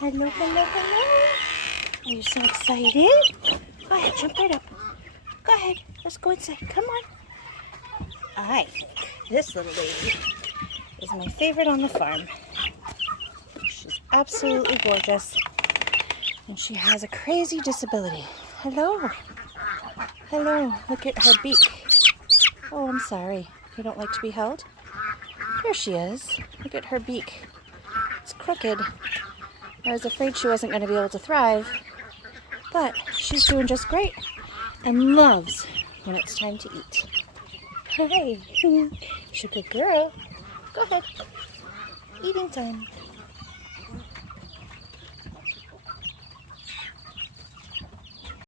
Hello, hello, hello. Are you so excited? Go ahead, jump right up. Go ahead, let's go inside. Come on. I think this little lady is my favorite on the farm. She's absolutely gorgeous. And she has a crazy disability. Hello. Hello. Look at her beak. Oh, I'm sorry. You don't like to be held? Here she is. Look at her beak. It's crooked. I was afraid she wasn't going to be able to thrive. But she's doing just great and loves when it's time to eat. Hey, she's a good girl. Go ahead. Eating time.